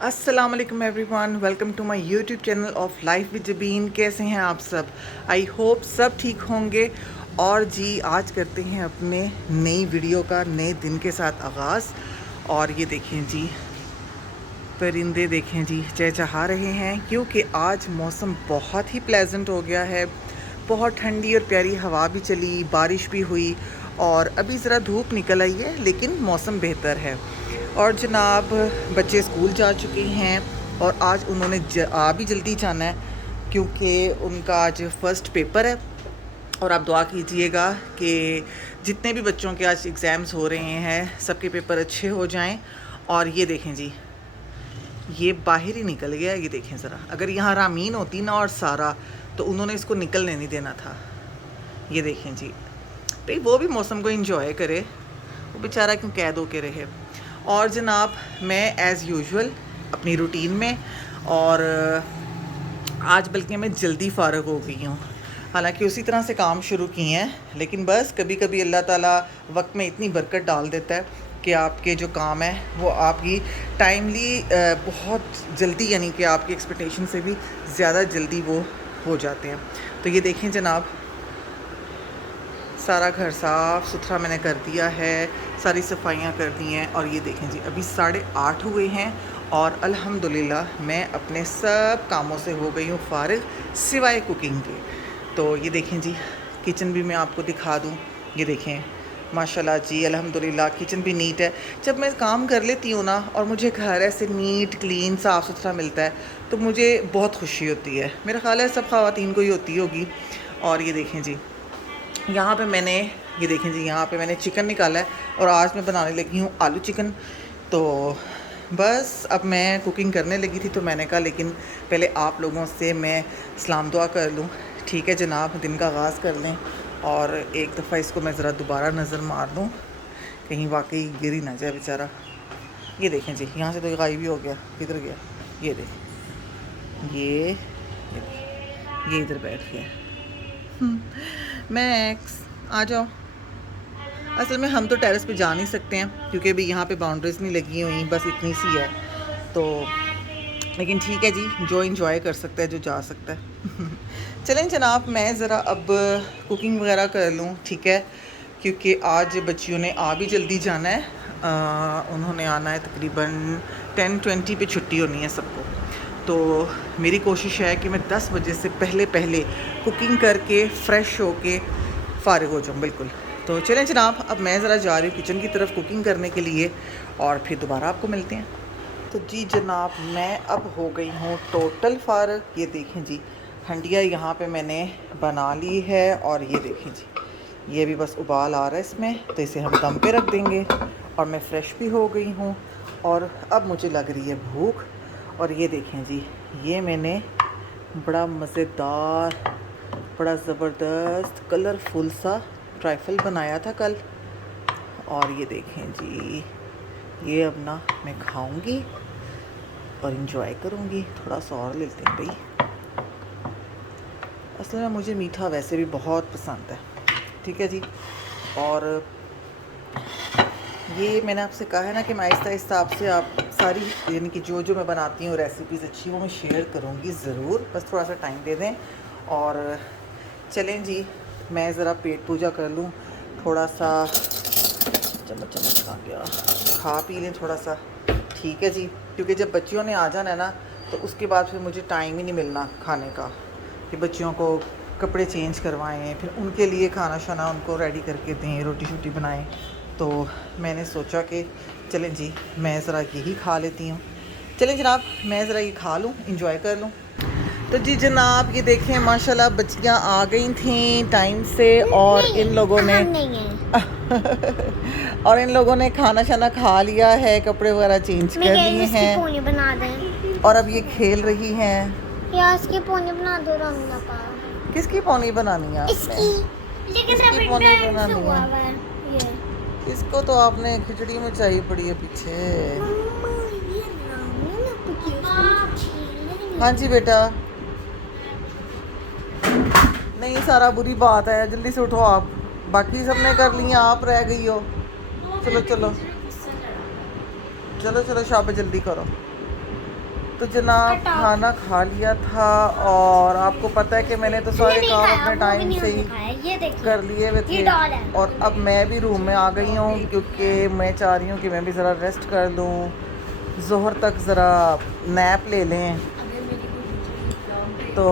अस्सलाम वालेकुम everyone, welcome to my YouTube channel of life with Jabeen. कैसे हैं आप सब? आई होप सब ठीक होंगे। और जी आज करते हैं अपने नई वीडियो का नए दिन के साथ आगाज़। और ये देखें जी, परिंदे देखें जी चहचहा रहे हैं क्योंकि आज मौसम बहुत ही प्लेजेंट हो गया है। बहुत ठंडी और प्यारी हवा भी चली, बारिश भी हुई और अभी ज़रा धूप निकल आई है, लेकिन मौसम बेहतर है। और जनाब बच्चे स्कूल जा चुके हैं और आज उन्होंने आ भी जल्दी जाना है क्योंकि उनका आज फ़र्स्ट पेपर है। और आप दुआ कीजिएगा कि जितने भी बच्चों के आज एग्ज़ाम्स हो रहे हैं सबके पेपर अच्छे हो जाएं। और ये देखें जी, ये बाहर ही निकल गया। ये देखें ज़रा, अगर यहाँ रामीन होती ना और सारा, तो उन्होंने इसको निकलने नहीं देना था। ये देखें जी, भाई वो भी मौसम को इंजॉय करे, वो बेचारा क्यों कैद होके रहे। और जनाब मैं एज़ यूजुअल अपनी रूटीन में, और आज बल्कि मैं जल्दी फ़ारग हो गई हूँ। हालांकि उसी तरह से काम शुरू किए हैं, लेकिन बस कभी कभी अल्लाह ताला वक्त में इतनी बरकत डाल देता है कि आपके जो काम है वो आपकी टाइमली बहुत जल्दी, यानी कि आपकी एक्सपेक्टेशन से भी ज़्यादा जल्दी वो हो जाते हैं। तो ये देखें जनाब, सारा घर साफ़ सुथरा मैंने कर दिया है, सारी सफाइयाँ कर दी हैं। और ये देखें जी, अभी 8:30 हुए हैं और अल्हम्दुलिल्लाह मैं अपने सब कामों से हो गई हूँ फ़ारिग, सिवाय कुकिंग के। तो ये देखें जी, किचन भी मैं आपको दिखा दूँ। ये देखें माशाल्लाह जी, अल्हम्दुलिल्लाह किचन भी नीट है। जब मैं काम कर लेती हूँ ना और मुझे घर ऐसे नीट क्लीन साफ़ सुथरा मिलता है तो मुझे बहुत खुशी होती है। मेरा ख़्याल है सब ख़वातीन को ही होती होगी। और ये देखें जी, यहाँ पे मैंने, ये देखें जी, यहाँ पे मैंने चिकन निकाला है और आज मैं बनाने लगी हूँ आलू चिकन। तो बस अब मैं कुकिंग करने लगी थी तो मैंने कहा लेकिन पहले आप लोगों से मैं सलाम दुआ कर लूँ। ठीक है जनाब, दिन का आगाज़ कर लें और एक दफ़ा इसको मैं ज़रा दोबारा नज़र मार दूँ, कहीं वाकई गिर ही ना जाए बेचारा। ये देखें जी, यहाँ से तो गायब ही हो गया, किधर गया? ये देखें, ये इधर बैठ गया। मैक्स आ जाओ। असल में हम तो टेरेस पे जा नहीं सकते हैं क्योंकि अभी यहाँ पे बाउंड्रीज नहीं लगी हुई, बस इतनी सी है। तो लेकिन ठीक है जी, जो इंजॉय कर सकता है, जो जा सकता है। चलें जनाब, मैं ज़रा अब कुकिंग वगैरह कर लूँ, ठीक है, क्योंकि आज बच्चियों ने आ भी जल्दी जाना है। उन्होंने आना है तकरीबन 10:20 पे छुट्टी होनी है सबको। तो मेरी कोशिश है कि मैं 10 बजे से पहले पहले कुकिंग करके फ़्रेश होके फ़ारिग हो जाऊँ बिल्कुल। तो चलें जनाब, अब मैं ज़रा जा रही हूँ किचन की तरफ कुकिंग करने के लिए और फिर दोबारा आपको मिलते हैं। तो जी जनाब, मैं अब हो गई हूँ टोटल फ़ारिग। ये देखें जी, हंडिया यहाँ पे मैंने बना ली है और ये देखें जी, ये भी बस उबाल आ रहा है इसमें, तो इसे हम दम पे रख देंगे। और मैं फ़्रेश भी हो गई हूँ और अब मुझे लग रही है भूख। और ये देखें जी, ये मैंने बड़ा मज़ेदार, बड़ा ज़बरदस्त कलरफुल सा ट्राइफल बनाया था कल। और ये देखें जी, ये अब ना मैं खाऊंगी और इंजॉय करूंगी। थोड़ा सा और लेते हैं भाई, असल में मुझे मीठा वैसे भी बहुत पसंद है। ठीक है जी, और ये मैंने आपसे कहा है ना कि मैं आहिस्ता आहिस्ता आपसे आप सारी, यानी कि जो जो मैं बनाती हूँ रेसिपीज़ अच्छी, वो मैं शेयर करूँगी ज़रूर, बस थोड़ा सा टाइम दे दें। और चलें जी, मैं ज़रा पेट पूजा कर लूँ, थोड़ा सा चम्मच चम्मच खा गया, खा पी लें थोड़ा सा। ठीक है जी, क्योंकि जब बच्चियों ने आ जाना है ना तो उसके बाद फिर मुझे टाइम ही नहीं मिलना खाने का, कि बच्चियों को कपड़े चेंज करवाएं, फिर उनके लिए खाना शाना उनको रेडी करके दें, रोटी शोटी बनाएं। तो मैंने सोचा कि चलें जी, मैं ज़रा यही खा लेती हूँ। चलें जनाब, मैं ज़रा ये खा लूँ, इंजॉय कर लूँ। तो जी जनाब, ये देखें माशाल्लाह बच्चियाँ आ गई थी टाइम से और इन लोगों ने और इन लोगों ने खाना शाना खा लिया है, कपड़े वगैरह चेंज कर लिए हैं बना दें। और अब ये खेल रही हैं। या इसके पोनी बना दो, रंग ना पा। किसकी पौनी बनानी है आपने? इसकी पौनी बनानी हुआ है? है ये। इसको तो आपने खिचड़ी में चाहिए पड़ी है पीछे। हाँ जी बेटा, नहीं सारा बुरी बात है, जल्दी से उठो आप, बाकी सब ने कर लिया, आप रह गई हो। चलो चलो चलो चलो शाबाश, जल्दी करो। तो जनाब खाना खा लिया था और आपको पता है कि मैंने तो सारे काम अपने टाइम से ही कर लिए हुए थे और अब मैं भी रूम में आ गई हूँ क्योंकि मैं चाह रही हूँ कि मैं भी ज़रा रेस्ट कर लूँ, ज़ोहर तक ज़रा नैप ले लें। तो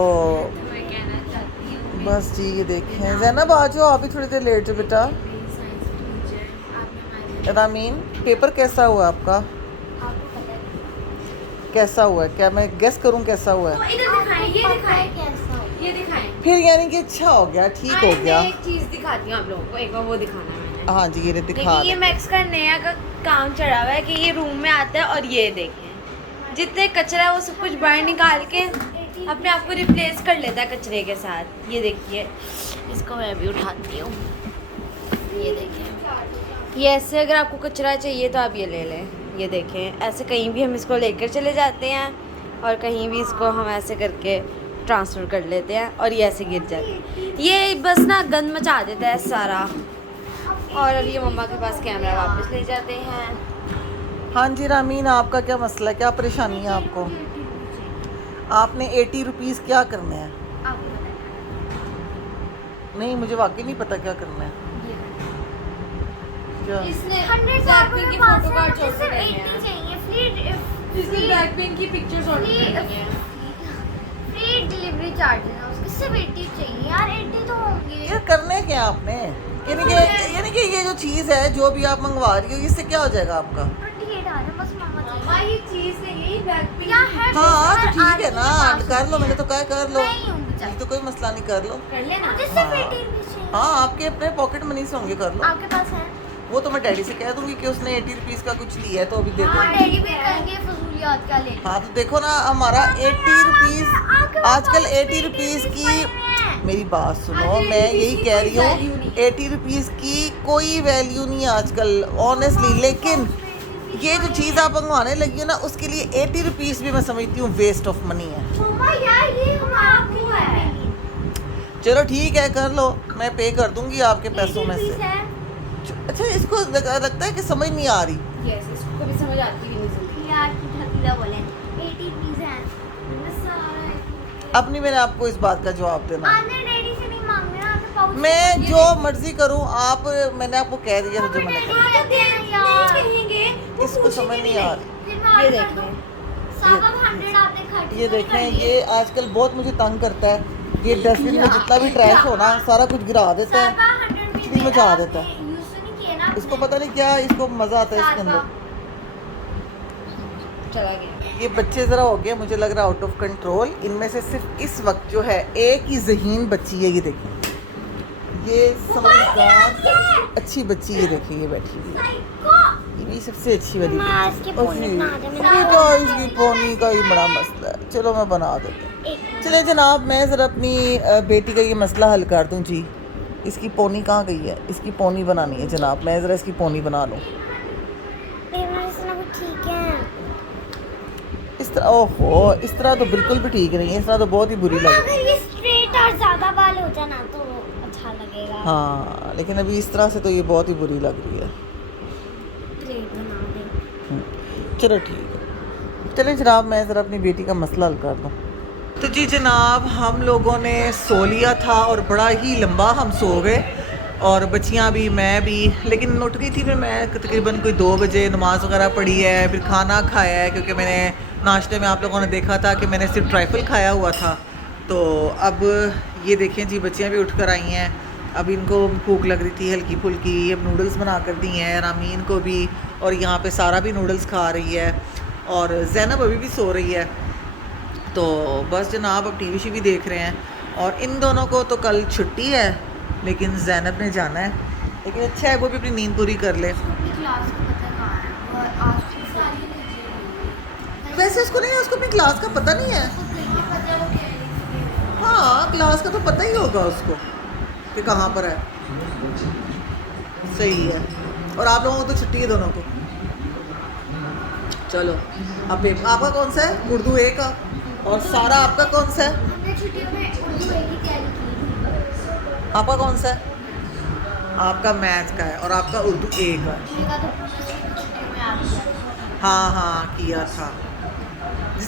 बस जी ये देखें, ज़ैनब आ जाओ, आप भी थोड़ी देर लेट जाओ बेटा। रामीन पेपर कैसा हुआ आपका? कैसा हुआ है? क्या मैं गेस करूं कैसा हुआ है? ये दिखाएं। फिर यानी कि अच्छा हो गया, ठीक हो गया। मैं एक चीज दिखाती हूँ आप लोगों को, एक बार वो दिखाना है मैंने। हाँ जी ये दिखा देखिए ये दे। मैक्स का नया का काम चढ़ा हुआ है कि ये रूम में आता है और ये देखें जितने कचरा है वो सब कुछ बाहर निकाल के अपने आप को रिप्लेस कर लेता है कचरे के साथ। ये देखिए, इसको मैं भी उठाती हूँ। ये देखें, ये ऐसे अगर आपको कचरा चाहिए तो आप ये ले लें। ये देखें, ऐसे कहीं भी हम इसको लेकर चले जाते हैं और कहीं भी इसको हम ऐसे करके ट्रांसफ़र कर लेते हैं और ये ऐसे गिर जाते हैं। ये बस ना गंद मचा देता है सारा। और अब ये मम्मा के पास कैमरा वापस ले जाते हैं। हाँ जी रामीन, आपका क्या मसला है, क्या परेशानी है आपको? आपने 80 रुपीज़ क्या करने हैं? नहीं मुझे वाकई नहीं पता क्या करना है। क्या? इसने 100 ब्लैकपिंक की फोटो कार्ड मुझे जोड़ सिर्फ के 80 चाहिए। इसने ब्लैकपिंक की पिक्चर्स जोड़ के देनी है। फ्री डिलीवरी चार्जेस है उसके, सिर्फ 80 चाहिए यार। 80 तो होंगे। ये करने क्या आपने? यानी कि ये जो चीज़ है जो भी आप मंगवा रही हो इससे क्या हो जाएगा आपका? 28 आ रहा है बस मामा मामा ये चीज नहीं है, ब्लैकपिंक क्या है? हाँ तो ठीक है ना, कर लो, मैंने तो कहा कर लो, नहीं होंगे ये तो कोई मसला नहीं, कर लो। कर लेना। मुझे सिर्फ हाँ। 80 रुपीस चाहिए। हाँ आपके अपने पॉकेट मनी से होंगे, कर लो। आपके पास है? वो तो मैं डैडी से कह दूंगी कि उसने 80 रुपीज़ का कुछ लिया है तो अभी दे दो। हाँ डेली पे करेंगे फजूलियात का ले। हाँ तो देखो ना हमारा 80 रुपीज़ आजकल 80 रुपीज़ की, मेरी बात सुनो, मैं यही कह रही हूँ 80 रुपीज़ की कोई वैल्यू नहीं है आजकल ऑनेस्टली। लेकिन ये जो चीज़ आप मंगवाने लगी हो ना उसके लिए 80 रुपीज़ भी मैं समझती हूँ वेस्ट ऑफ मनी है। मम्मा यार ये हमारा क्यों है? चलो ठीक है कर लो, मैं पे कर दूंगी आपके पैसों में से। अच्छा इसको लगता है कि समझ नहीं आ रही। यस, इसको कभी समझ आती भी नहीं जल्दी। यार कितना बोले 80 रुपीस है। मैं सारा अब नहीं मैंने आपको इस बात का जवाब देना। आने डैडी से नहीं मांगना ना तो पाउच मैं जो मर्जी करूं आप, मैंने आपको कह दिया था जो मैंने कहा। कहेंगे इसको समझ नहीं आ रही। ये देखें, साहब 100 आपने खर्च ये देखें, ये आजकल बहुत मुझे तंग करता है। ये डस्टबिन में जितना भी ट्रैश हो ना सारा कुछ गिरा देता है, इतनी मचा देता है। इसको पता नहीं क्या, इसको मज़ा आता है इसके अंदर। चला गया। ये बच्चे ज़रा हो गए मुझे लग रहा है आउट ऑफ कंट्रोल। इनमें से सिर्फ इस वक्त जो है एक ही ज़हीन बच्ची है, ये देखें, ये समझदार अच्छी बच्ची, ये देखिए ये बैठी हुई है, ये भी सबसे अच्छी वाली बच्ची। बेटा इसकी पोनी का ही बड़ा मसला है, चलो मैं बना देती हूँ। चले जनाब मैं ज़रा अपनी बेटी का ये मसला हल कर दूँ जी। इसकी पोनी कहाँ गई है? इसकी पोनी बनानी है जनाब, मैं ज़रा इसकी पोनी बना लूँ। ठीक है। इस तरह ओहो, इस तरह तो बिल्कुल भी ठीक नहीं है, इस तरह तो बहुत ही बुरी लग रही है। अगर ये स्ट्रेट और ज्यादा बाल हो जाए ना तो अच्छा लगेगा। हाँ लेकिन अभी इस तरह से तो ये बहुत ही बुरी लग रही है। स्ट्रेट बना दे। चलो ठीक है, चलें जनाब मैं ज़रा अपनी बेटी का मसला हल कर दूँ। तो जी जनाब हम लोगों ने सो लिया था और बड़ा ही लंबा हम सो गए और बच्चियां भी मैं भी, लेकिन उठ गई थी फिर मैं तकरीबन कोई 2 बजे, नमाज़ वगैरह पढ़ी है, फिर खाना खाया है क्योंकि मैंने नाश्ते में आप लोगों ने देखा था कि मैंने सिर्फ ट्राइफल खाया हुआ था। तो अब ये देखें जी बच्चियाँ भी उठ कर आई हैं, अब इनको भूख लग रही थी हल्की फुल्की, अब नूडल्स बना कर दी हैं रामीन को भी, और यहाँ पे सारा भी नूडल्स खा रही है और ज़ैनब अभी भी सो रही है। तो बस जनाब अब टीवी शीवी देख रहे हैं और इन दोनों को तो कल छुट्टी है लेकिन ज़ैनब ने जाना है, लेकिन अच्छा है वो भी अपनी नींद पूरी कर ले। वैसे उसको नहीं है, उसको अपनी क्लास का पता नहीं है। हाँ क्लास का तो पता ही होगा उसको कि कहाँ पर है। सही है, और आप लोगों को तो छुट्टी है दोनों को। चलो अब एक आपका कौन सा है? उर्दू ए का, और सारा आपका कौन सा है? हमने छुट्टियों में उर्दू एक ही तैयारी की। आपका कौन सा है? आपका मैथ का है और आपका उर्दू ए का है। छुट्टियों में आप हाँ हाँ किया था,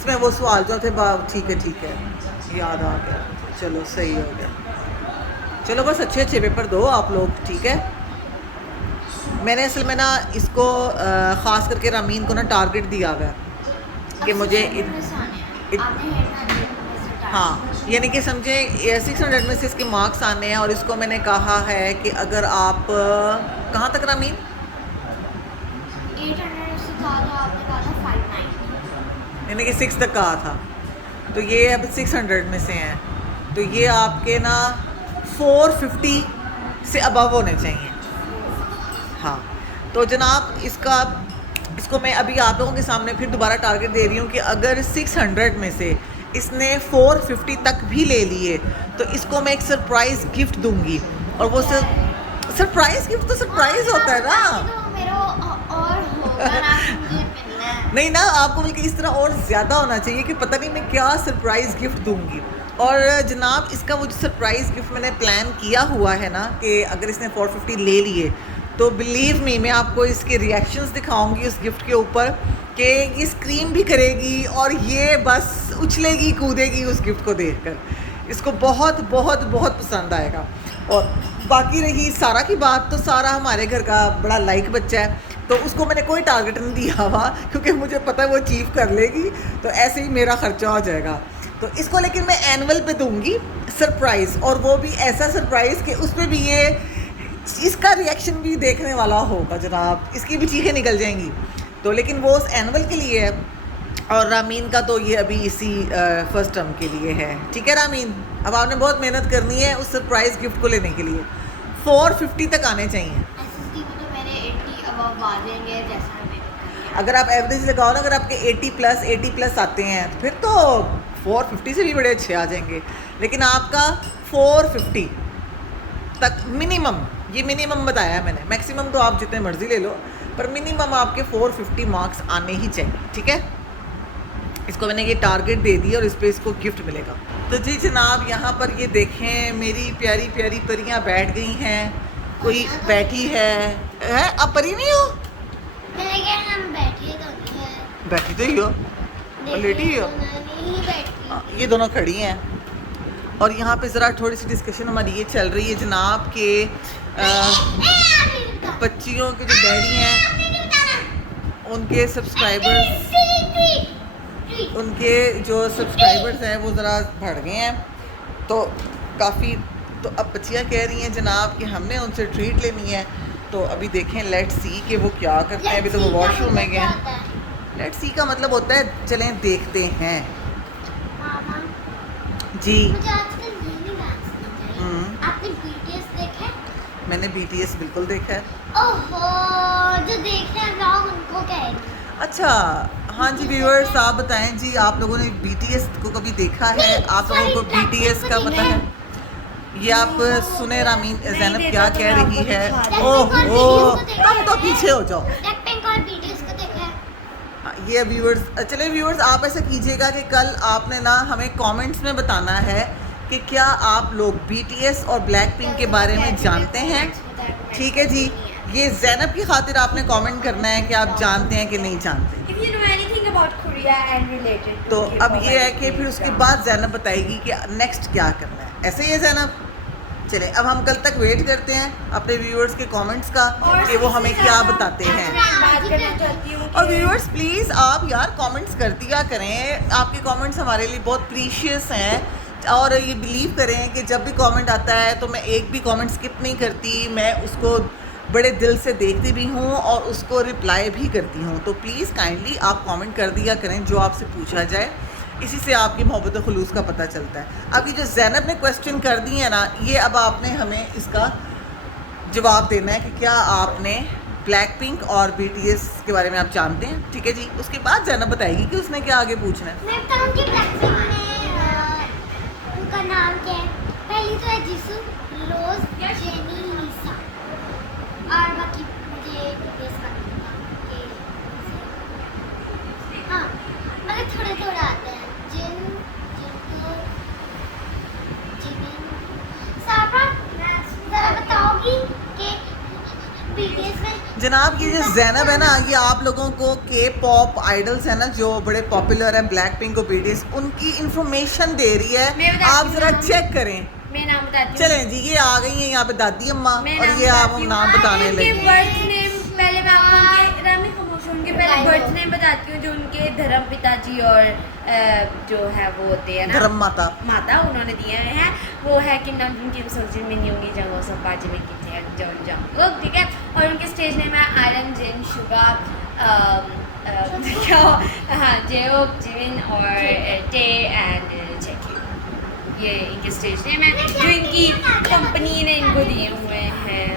जिसमें वो सवाल जो थे ठीक है याद आ गया, चलो सही हो गया। चलो बस अच्छे अच्छे पेपर दो आप लोग, ठीक है। मैंने असल में ना इसको ख़ास करके रामीन को ना टारगेट दिया हुआ है कि मुझे हाँ, यानी कि समझे 600 में से इसके मार्क्स आने हैं, और इसको मैंने कहा है कि अगर आप कहाँ तक रामीन 800 से था तो आपने कहा था 590, यानी कि 6 तक कहा था, तो ये अब 600 में से हैं, तो ये आपके ना 450 से अबव होने चाहिए। हाँ, तो जनाब इसको मैं अभी आप लोगों के सामने फिर दोबारा टारगेट दे रही हूँ कि अगर 600 में से इसने 450 तक भी ले लिए तो इसको मैं एक सरप्राइज़ गिफ्ट दूंगी, और वो सरप्राइज़ गिफ्ट तो सरप्राइज़ होता है ना। तो मेरा और होगा ना, मुझे मिलना है। नहीं ना, आपको बल्कि इस तरह और ज़्यादा होना चाहिए कि पता नहीं मैं क्या सरप्राइज़ गिफ्ट दूंगी। और जनाब इसका वो जो सरप्राइज़ गिफ्ट मैंने प्लान किया हुआ है ना कि अगर इसने 450 ले लिए तो बिलीव मी मैं आपको इसके रिएक्शंस दिखाऊंगी उस गिफ्ट के ऊपर कि ये स्क्रीम भी करेगी और ये बस उछलेगी कूदेगी उस गिफ्ट को देखकर, इसको बहुत बहुत बहुत पसंद आएगा। और बाकी रही सारा की बात, तो सारा हमारे घर का बड़ा लाइक बच्चा है, तो उसको मैंने कोई टारगेट नहीं दिया हुआ क्योंकि मुझे पता है वो अचीव कर लेगी, तो ऐसे ही मेरा खर्चा हो जाएगा। तो इसको लेकिन मैं एनुअल पे दूंगी सरप्राइज़, और वो भी ऐसा सरप्राइज़ कि उस पर भी ये इसका रिएक्शन भी देखने वाला होगा जनाब, इसकी भी चीखें निकल जाएंगी। तो लेकिन वो उस एनुअल के लिए है, और रामीन का तो ये अभी इसी फर्स्ट टर्म के लिए है, ठीक है रामीन। अब आपने बहुत मेहनत करनी है उस सरप्राइज़ गिफ्ट को लेने के लिए, 450 तक आने चाहिए। एसएसटी में तो मेरे 80 अबव आ जाएंगे जैसा मैं। अगर आप एवरेज लगाओ ना, अगर आपके 80 प्लस आते हैं तो फिर तो 450 से भी बड़े अच्छे आ जाएंगे, लेकिन आपका 450 तक मिनिमम, ये मिनिमम बताया है मैंने, मैक्सिमम तो आप जितने मर्जी ले लो, पर मिनिमम आपके 450 मार्क्स आने ही चाहिए, ठीक है। इसको मैंने ये टारगेट दे दिया और इस पर इसको गिफ्ट मिलेगा। तो जी जनाब यहाँ पर ये देखें मेरी प्यारी प्यारी परियाँ बैठ गई हैं, कोई बैठी है आप परी नहीं हो? हम बैठे तो नहीं है, बैठी तो ही हो और लेटी ही हो, नहीं बैठी। ये दोनों खड़ी हैं। और यहाँ पे ज़रा थोड़ी सी डिस्कशन हमारी ये चल रही है जनाब के बच्चियों के जो डैडी हैं उनके सब्सक्राइबर्स, उनके जो सब्सक्राइबर्स हैं वो ज़रा बढ़ गए हैं, तो काफ़ी, तो अब बच्चियाँ कह रही हैं जनाब कि हमने उनसे ट्रीट लेनी है। तो अभी देखें लेट्स सी कि वो क्या करते हैं। अभी तो वो वॉशरूम में गए हैं। लेट्स सी का मतलब होता है चलें देखते हैं जी। मुझे आजकल ये नहीं डांस चाहिए। आपने बीटीएस देखा है? मैंने BTS बिल्कुल देखा है। ओहो, जो देख रहे हैं व्लॉग उनको कह रही हूँ। अच्छा हाँ जी व्यूअर्स, आप बताएं जी, आप लोगों ने BTS को कभी देखा है? आप लोगों को BTS का पता है? ये आप सुने रामीन ज़ैनब क्या कह रही है। ओह तुम तो पीछे हो जाओ। ब्लैकपिंक और बीटीएस को देखा है? ये व्यूअर्स, चले व्यूअर्स आप ऐसा कीजिएगा कि कल आपने ना हमें कमेंट्स में बताना है कि क्या आप लोग BTS और ब्लैकपिंक के बारे में जानते हैं, ठीक है जी। ये ज़ैनब की खातिर आपने कमेंट करना है कि आप जानते हैं कि नहीं जानते। If you know anything about Korea and related to तो K-pop अब ये है and कि फिर उसके K-drama. बाद ज़ैनब बताएगी कि नेक्स्ट क्या करना है। ऐसे ही है ज़ैनब। चले अब हम कल तक वेट करते हैं अपने व्यूअर्स के कमेंट्स का कि वो हमें क्या बताते हैं। बात करना चाहती हूँ और व्यूअर्स प्लीज़ आप यार कमेंट्स कर दिया करें, आपके कमेंट्स हमारे लिए बहुत प्रीशियस हैं। और ये बिलीव करें कि जब भी कमेंट आता है तो मैं एक भी कमेंट स्किप नहीं करती, मैं उसको बड़े दिल से देखती भी हूँ और उसको रिप्लाई भी करती हूँ। तो प्लीज़ काइंडली आप कमेंट कर दिया करें जो आपसे पूछा जाए, इसी से आपकी मोहब्बत और खुलूस का पता चलता है। अब ये जो ज़ैनब ने क्वेश्चन कर दी है ना, ये अब आपने हमें इसका जवाब देना है कि क्या आपने ब्लैकपिंक और BTS के बारे में आप जानते हैं, ठीक है जी। उसके बाद ज़ैनब बताएगी कि उसने क्या आगे पूछना है। मैं बताऊंगी ब्लैकपिंक में उनका नाम क्या है। पहली तो है जिसू, रोज, जेनी, लिसा, और बाकी मुझे BTS का नहीं पता। हाँ मगर थोड़े थोड़े आते हैं। जिन, जिनको, जिमिन, साबरा, जरा बताओगी कि BTS में जनाब ये जो ज़ैनब है ना, ये आप लोगों को के पॉप आइडल्स है ना जो बड़े पॉपुलर हैं, ब्लैक पिंक और BTS, उनकी इंफॉर्मेशन दे रही मैं है। बताती आप हूँ जरा नाम। चेक करें। मैं नाम बताती हूँ। चलें जी, ये आ गई हैं यहाँ पे दादी अम्मा मैं और नाम ये आप बताती हूँ। नाम बताने उनके लगी। बर्थ नेम पहले मैं आपको उनके रामी खामोश उनके पहले बर्थ नेम बताती हूँ, जो उनके धर्म पिताजी और जो है वो होते हैं ना धर्म माता। माता उन्होंने दिए हैं। वो है कि नाम जिनकी सोचिन में नहीं होंगी जंगों सब बाजी में कितने जंग जंग लोग, ठीक है। और उनके स्टेज नेम है आयरन जिन शुगा क्या हाँ जेओब जिन और टे एंड चेकी, ये इनके स्टेज नेम है जो इनकी कंपनी ने इनको दिए हुए हैं।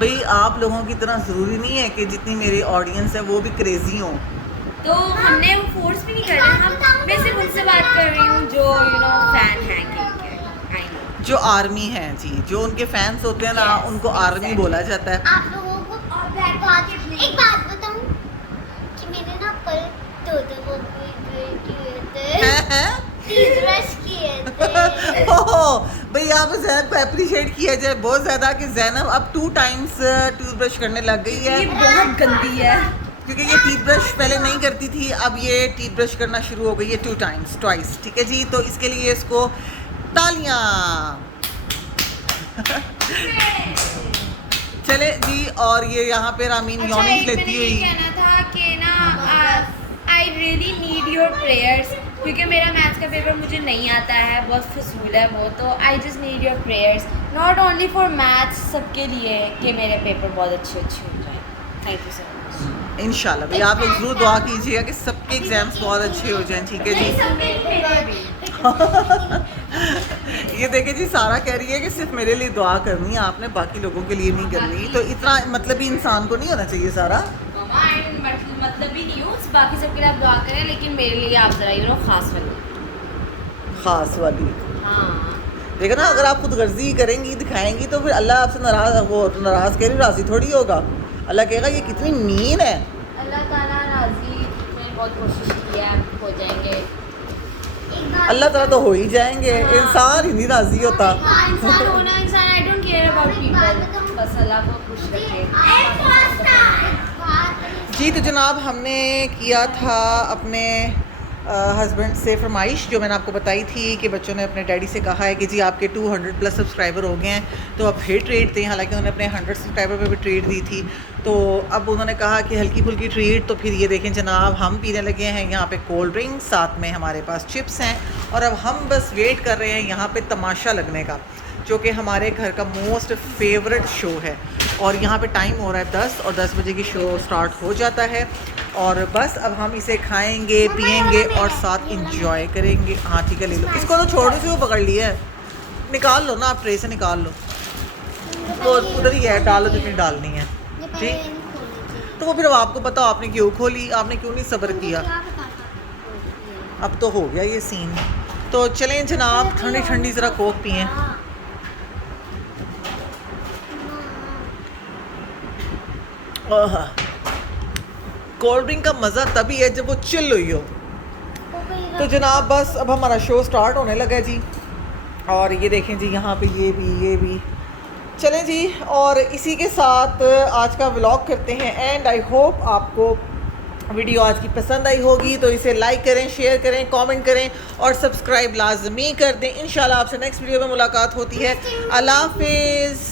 भाई आप लोगों की तरह ज़रूरी नहीं है कि जितनी मेरी ऑडियंस है वो भी क्रेजी हो। तो हमने वो फोर्स भी नहीं कर रहे, हम मैं सिर्फ उनसे बात कर रही हूँ जो फैन हैं के आई नो। जो आर्मी है जी, जो उनके फैंस होते हैं ना, Yes, उनको आर्मी exactly. बोला जाता है। आप लोगों को एक बात बताऊं कि मैंने ना कल दो किए थे, टूथब्रश किए थे। ओहो, भाई यहाँ पे ज़ैनब को अप्रिशिएट किया जाए बहुत ज़्यादा कि ज़ैनब अब 2 टाइम्स टूथब्रश करने लग गई है, ये बहुत गंदी है। क्योंकि ये टीथ ब्रश पहले नहीं करती थी, अब ये टीथ ब्रश करना शुरू हो गई है 2 टाइम्स, ट्वाइस, ठीक है जी। तो इसके लिए इसको तालियां। चले जी, और ये यहाँ पे रामीन अच्छा, यॉर्निंग एक मैंने लेती ये हुई। कहना था कि ना I really need your prayers, क्योंकि मेरा मैथ्स का पेपर मुझे नहीं आता है, बहुत फजूल है वो, तो I just need your prayers not only for maths, सबके लिए कि मेरे पेपर बहुत अच्छे हो जाए। Thank you so much. इंशाल्लाह भाई आप लोग ज़रूर दुआ कीजिएगा कि सबके एग्जाम्स बहुत अच्छे हो जाएं, ठीक है जी। ये देखिए जी, सारा कह रही है कि सिर्फ मेरे लिए दुआ करनी है आपने, बाकी लोगों के लिए नहीं करनी। तो इतना मतलब ही इंसान को नहीं होना चाहिए सारा। मतलब भी नहीं हूँ, बाकी सबके लिए आप दुआ करें, लेकिन मेरे लिए आप जरा खास वाली। ख़ास वाली हाँ देखो ना, अगर आप खुद गर्जी करेंगी दिखाएंगी तो फिर अल्लाह आपसे नाराज़ कह रही राज़ी थोड़ी होगा। अल्लाह कहेगा ये कितनी मीन है। अल्लाह ताला राजी, मैंने बहुत कोशिश की है, हो जाएंगे। अल्लाह ताला तो हो ही जाएंगे, हाँ। इंसान ही नहीं राज़ी होता। हाँ, इंसान होना इंसान, I don't care about people, बस अल्लाह को खुश रखे। जी तो जनाब, हमने किया था अपने हस्बैंड से फरमाइश, जो मैंने आपको बताई थी कि बच्चों ने अपने डैडी से कहा है कि जी आपके 200 प्लस सब्सक्राइबर हो गए हैं, तो अब फिर ट्रीट दें। हालांकि उन्होंने अपने 100 सब्सक्राइबर पे भी ट्रीट दी थी, तो अब उन्होंने कहा कि हल्की फुल्की ट्रीट। तो फिर ये देखें जनाब, हम पीने लगे हैं यहाँ पे कोल्ड ड्रिंक, साथ में हमारे पास चिप्स हैं, और अब हम बस वेट कर रहे हैं यहाँ पे तमाशा लगने का, जो कि हमारे घर का मोस्ट फेवरेट शो है। और यहाँ पे टाइम हो रहा है 10, और 10 बजे की शो स्टार्ट हो जाता है। और बस अब हम इसे खाएंगे, पिएंगे और साथ इंजॉय करेंगे। हाँ ठीक है, ले लो इसको, तो छोड़ो से वो पकड़ लिया है, निकाल लो ना आप, ट्रे से निकाल लो, वो उधर ही है, डालो जितनी डालनी है, ठीक। तो वो फिर आपको बताओ आपने क्यों खोली, आपने क्यों नहीं सब्र किया। अब तो हो गया ये सीन। तो चलें जनाब, ठंडी ठंडी ज़रा कोक पिएँ। कोल्ड ड्रिंक का मज़ा तभी है जब वो चिल हुई हो। तो जनाब बस अब हमारा शो स्टार्ट होने लगा है जी, और ये देखें जी यहाँ पे ये भी चलें जी। और इसी के साथ आज का व्लॉग करते हैं एंड। आई होप आपको वीडियो आज की पसंद आई होगी, तो इसे लाइक करें, शेयर करें, कमेंट करें और सब्सक्राइब लाजमी कर दें। इंशाल्लाह आपसे नेक्स्ट वीडियो में मुलाकात होती है। अल्लाह हाफिज़।